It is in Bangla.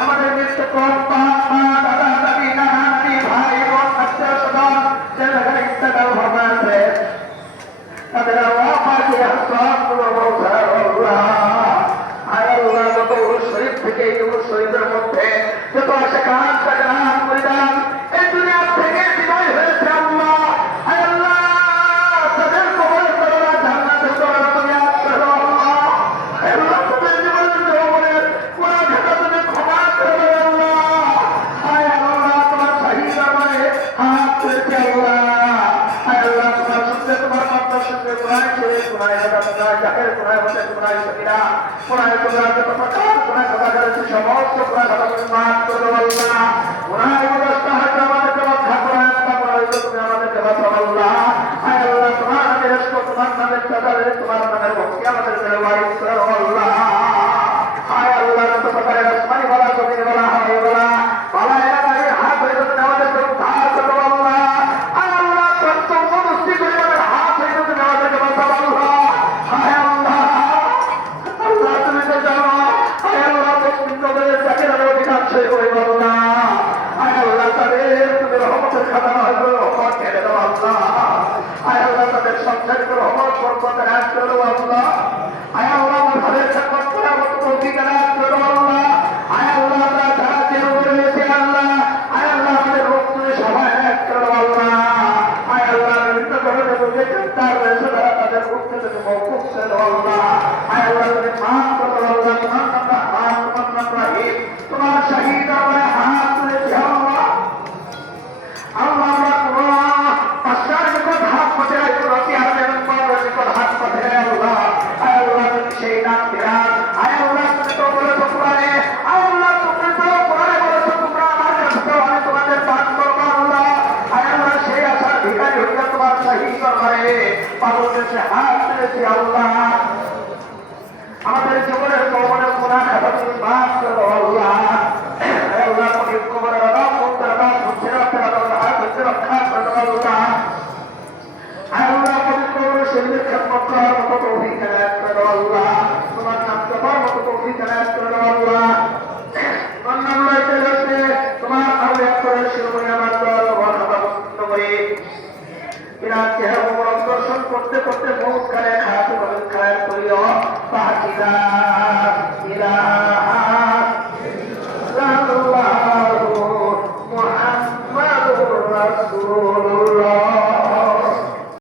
আমাদের মৃত্যু কম দাদা দাদি নানা নানি ভাই বোন আত্মীয় স্বজন যারা ইন্তেকাল হবে তাদের আল্লাহ পাকে যত উরুস শরীফ থেকে এই উরুস শরীফের মধ্যে যত আসে কাজ কাজ পরিধান এই দুনিয়া থেকে বিদায় হয়েছে আল্লাহ আল্লাহ তাদের কবরে করোনা জান্নাতে করোনা তুমি আল্লাহ আল্লাহ তাদের জীবনের যৌবনের পুরা ঘাটা তুমি ক্ষমা করো আল্লাহ আল্লাহ তোমার শহীদ আমারে হাত তুলেছে আল্লাহ আল্লাহ তোমার শুনতে তোমার কথা শুনতে কোরআন শরীফ কোরআন হাদিস কোরআন জাহের কোরআন হতে কোরআন সকিরা কোরআন কোরআন কে প্রকাশ কোরআন কথা করেছে সমস্ত কোরআন কথা তুমি মাফ করো আল্লাহ কোরআন অবস্থা হয়তো আমাদেরকে রক্ষা কোরআন তারপর হয়তো তুমি আমাদেরকে বাঁচাও আল্লাহ আল্লাহ তোমার নামের রেস্কো তোমার নামের চাদরে তোমার নামের ভক্তি আমাদের ছেলে ওয়ারিস করো আল্লাহ আল্লাহ যত প্রকারের আসমানি বলা জমিন বলা হাওয়াই বলা বলা এলাকায় হাত হয়ে তুমি আমাদেরকে উদ্ধার করো আল্লাহ আল্লাহ প্রত্যন্ত মুক্তি করে আমাদের হাত হয়ে তুমি আমাদেরকে বাঁচাও আল্লাহ আল্লাহ আল্লাহ তুমি তো জানো আল্লাহ মুসলিম নবীর জাতির অধিকাংশ হয়ে আল্লাহ আল্লাহ তাদের তুমি রহমতের খাতানা হলো রহমত ছেড়ে দাও আল্লাহ আল্লাহ তাদের সংসার করে রহমত বরকত রাজ করে দাও আল্লাহ আল্লাহ আমাদের খেদমত করার মতো তৌফিক রাজ করে দাও আল্লাহ আল্লাহ আমরা যারা জেল রয়েছে আল্লাহ আল্লাহ আমাদের রোগ তুমি সবাই এক করে দাও আল্লাহ আল্লাহ বিভিন্ন ধরনের রোগে গ্রেফতার রয়েছে তারা তাদের রোগ থেকে তুমি মওকুফ করে দাও আল্লাহ আল্লাহ তুমি মাফ করে দাও আল্লাহ তোমার নামটা হাত তোমার নাম রাহিম তোমার শহীদ আমরা হাত তুলেছি আল্লাহ আল্লাহ আমরা পাঁচটার নিকট হাত পাতে রাখি আর এবং বাবার নিকট হাত পাতে আল্লাহ আল্লাহ তুমি সেই নাম বিরাট আল্লাহ তুমি তো বলেছো কোরআনে আল্লাহ তুমি তো কোরআনে বলেছো তোমরা আমার কাছে আমি তোমাদের দান করবো আল্লাহ আল্লাহ সেই আশার ভিখারি হইয়া তোমার শহীদ দরবারে পাগলের সে হাত তুলেছি আল্লাহ আমাদের জীবনের কবরের গুনাহ খাতা তুমি মাফ করো আল্লাহ